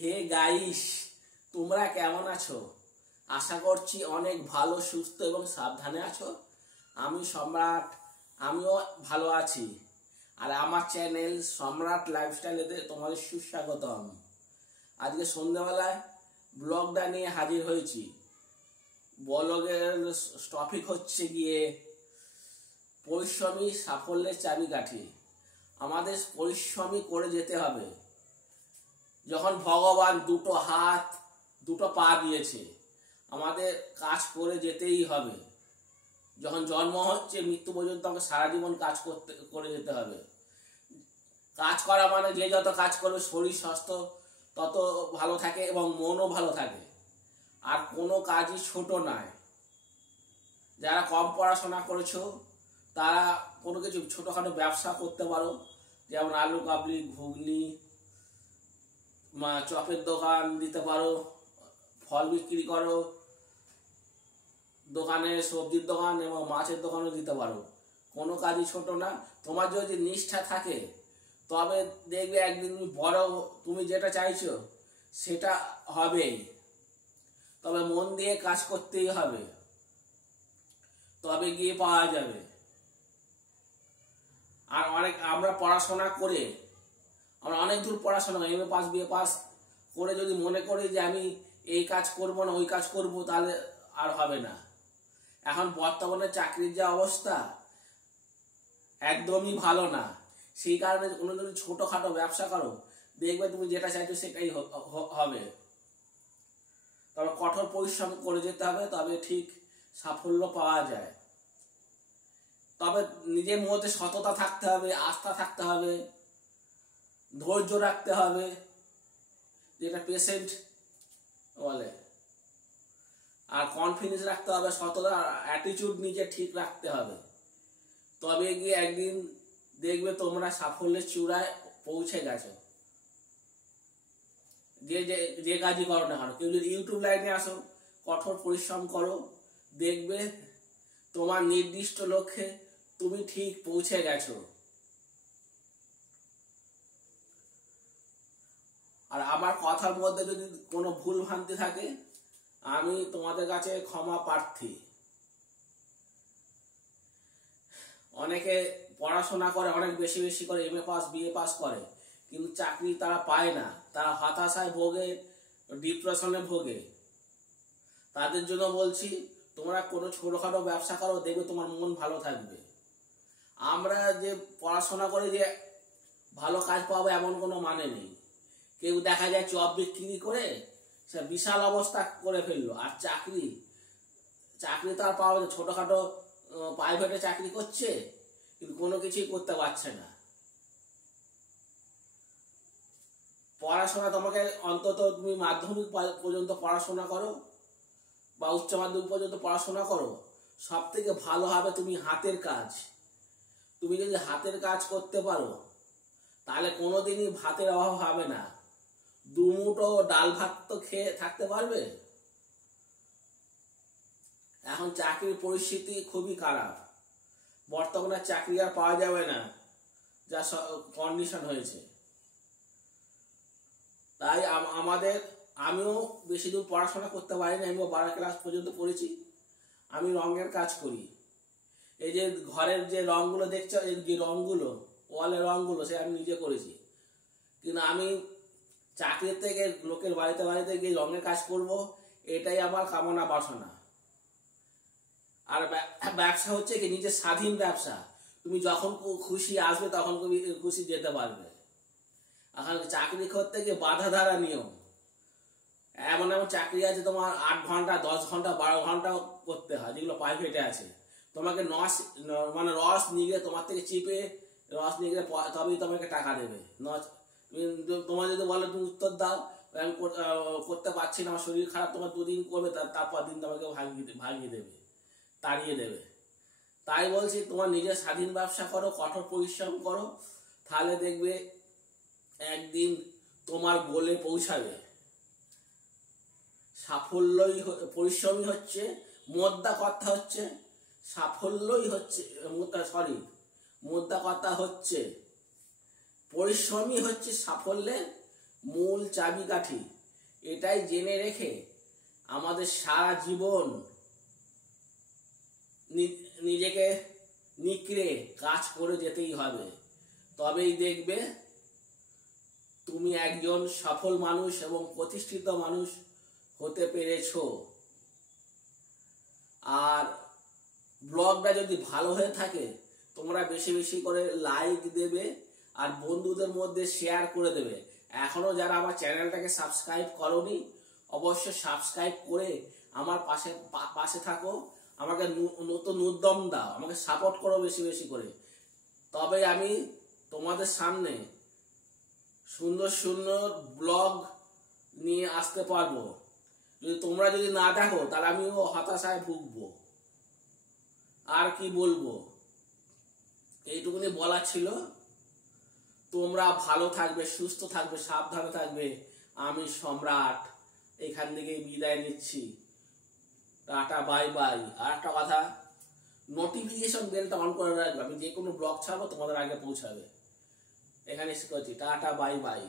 Hey guys, তোমরা কেমন আছো? আশা করছি অনেক ভালো, সুস্থ এবং সাবধানে আছো। আমি সম্রাট, আমিও ভালো আছি। আর আমার চ্যানেল সম্রাট লাইফস্টাইলেতে তোমাদের সুস্বাগতম। আজকে সন্ধ্যাবেলায় ব্লগটা নিয়ে হাজির হয়েছি। ব্লগের টপিক হচ্ছে গিয়ে পরিশ্রমী সাফল্যের চাবিকাঠি। আমাদের পরিশ্রমী করে যেতে হবে। যখন ভগবান দুটো হাত দুটো পা দিয়েছে, আমাদের কাজ করে যেতেই হবে। যখন জন্ম হচ্ছে মৃত্যু পর্যন্ত আমাকে সারা জীবন কাজ করে যেতে হবে। কাজ করা মানে যে যত কাজ করবে শরীর স্বাস্থ্য তত ভালো থাকে এবং মনও ভালো থাকে। আর কোনো কাজই ছোট নয়। যারা কম পড়াশোনা করেছো তারা কোনো কিছু ছোটোখাটো ব্যবসা করতে পারো, যেমন আলু কাবলি, ঘুগনি, চপের দোকান দিতে পারো, ফল বিক্রি করো, দোকানে সবজির দোকান এবং মাছের দোকানও দিতে পারো। কোনো কাজই ছোট না। তোমার যদি নিষ্ঠা থাকে তবে দেখবে একদিন তুমি বড়, তুমি যেটা চাইছো সেটা হবেই। তবে মন দিয়ে কাজ করতেই হবে, তবে গিয়ে পাওয়া যাবে। আর আমরা পড়াশোনা করে, আমরা অনেক দূর পড়াশোনা এমএ পাস বিএ পাস করে যদি মনে করি যে আমি এই কাজ করব না ওই কাজ করব, তাহলে আর হবে না। এখন বর্তমানে চাকরির যা অবস্থা একদমই ভালো না। সেই কারণে কোনো যদি ছোটোখাটো ব্যবসা করো, দেখবে তুমি যেটা চাইছো সেটাই হবে। তবে কঠোর পরিশ্রম করে যেতে হবে, তবে ঠিক সাফল্য পাওয়া যায়। তবে নিজের মধ্যে সততা থাকতে হবে, আস্থা থাকতে হবে, ধৈর্য রাখতে হবে, যেটা পেশেন্ট বলে। আর কনফিডেন্স রাখতে হবে, সততা অ্যাটিটিউড নিজে ঠিক রাখতে হবে। তবে গিয়ে একদিন দেখবে তোমরা সাফল্যের চূড়ায় পৌঁছে গেছো। যে কাজই করো না কেন, কেউ যদি ইউটিউব লাইনে আসো, কঠোর পরিশ্রম করো, দেখবে তোমার নির্দিষ্ট লক্ষ্যে তুমি ঠিক পৌঁছে গেছো। আর আমার কথার মধ্যে যদি কোনো ভুল ভ্রান্তি থাকে, আমি তোমাদের কাছে ক্ষমা প্রার্থী। অনেকে পড়াশোনা করে, অনেক বেশি বেশি করে, এমএ পাস বিএ পাস করে, কিন্তু চাকরি তারা পায় না। তারা হতাশায় ভোগে, ডিপ্রেশনে ভোগে। তাদের জন্য বলছি, তোমরা কোনো ছোটখাটো ব্যবসা করো, দেখবে তোমার মন ভালো থাকবে। আমরা যে পড়াশোনা করে যে ভালো কাজ পাবো এমন কোনো মানে নেই। কেউ দেখা যায় চপ বিক্রি করে সে বিশাল অবস্থা করে ফেললো। আর চাকরি তো আর পাওয়া যায়, ছোটোখাটো প্রাইভেটে চাকরি করছে কিন্তু কোনো কিছুই করতে পারছে না। পড়াশোনা তোমাকে অন্তত তুমি মাধ্যমিক পর্যন্ত পড়াশোনা করো বা উচ্চ মাধ্যমিক পর্যন্ত পড়াশোনা করো, সব থেকে ভালো হবে তুমি হাতের কাজ। তুমি যদি হাতের কাজ করতে পারো তাহলে কোনোদিনই ভাতের অভাব হবে না। দুমুঠো ডাল ভাত তো খেয়ে থাকতে পারবে। এখন চাকরির পরিস্থিতি খুবই খারাপ। বর্তমানে চাকরি আর পাওয়া যাবে না, যা কন্ডিশন হয়েছে। তাই আমিও বেশি দূর পড়াশোনা করতে পারি না। আমিও 12 ক্লাস পর্যন্ত পড়েছি। আমি রঙের কাজ করি। এই যে ঘরের যে রঙগুলো দেখছো, এই যে রঙগুলো, ওয়ালের রঙগুলো, সে আমি নিজে করেছি। কিন্তু আমি চাকরির থেকে লোকের বাড়িতে বাড়িতে গিয়ে রঙের কাজ করব, এটাই আমার কামনা বাসনা। আর ব্যবসা হচ্ছে কি নিজের স্বাধীন ব্যবসা। তুমি যখন খুশি আসবে তখন খুশি যেতে পারবে। এখন চাকরি করতে গিয়ে বাধা ধারা নিয়ম, এমন এমন চাকরি আছে তোমার 8 ঘন্টা 10 ঘন্টা 12 ঘন্টাও করতে হয়, যেগুলো প্রাইভেটে আছে। তোমাকে রস নিয়ে তোমার থেকে চিপে রস নিয়ে গেলে তবেই তোমাকে টাকা দেবে। তোমার যদি বলো তুমি উত্তর দাও, আমি করতে পারছি না, আমার শরীর খারাপ, তোমার 2 দিন করবে, তারপর দিন তোমাকে ভাগিয়ে দেবে, তাড়িয়ে দেবে। তাই বলছি, তোমার নিজের স্বাধীন ব্যবসা করো, কঠোর পরিশ্রম করো, তাহলে দেখবে একদিন তোমার গোলে পৌঁছাবে। সাফল্যই পরিশ্রমই হচ্ছে মোদ্দা কথা, হচ্ছে সাফল্যই হচ্ছে মোদ্দা কথা হচ্ছে পরিশ্রমই হচ্ছে সাফল্যের মূল চাবিকাঠি। এটাই জেনে রেখে আমাদের সারা জীবন নিজেকে নিকড়ে কাজ করে যেতেই হবে। তবেই দেখবে তুমি একজন সফল মানুষ এবং প্রতিষ্ঠিত মানুষ হতে পেরেছো। আর ব্লগটা যদি ভালো হয়ে থাকে তোমরা বেশি বেশি করে লাইক দেবে আর বন্ধুদের মধ্যে শেয়ার করে দেবে। এখনো যারা আমার চ্যানেলটাকে সাবস্ক্রাইব করোনি অবশ্যই সাবস্ক্রাইব করে আমার পাশে থাকো, আমাকে নতুন উদ্যম দাও, আমাকে সাপোর্ট করো বেশি বেশি করে। তবে আমি তোমাদের সামনে সুন্দর সুন্দর ব্লগ নিয়ে আসতে পারবো। তোমরা যদি না দেখো তাহলে আমিও হতাশায় ভুগবো। আর কি বলবো, এইটুকুনি বলা ছিল। তোমরা ভালো থাকবে, সুস্থ থাকবে, সাবধানে থাকবে। আমি সম্রাট এখান থেকে বিদায় নিচ্ছি। Tata, bye bye. আর একটা কথা, নোটিফিকেশন বেলটা অন করে রাখবে, আমি যে কোনো ব্লগ ছাড়বো তোমাদের আগে পৌঁছাবে। এখানে শিখেছি। Tata, bye bye.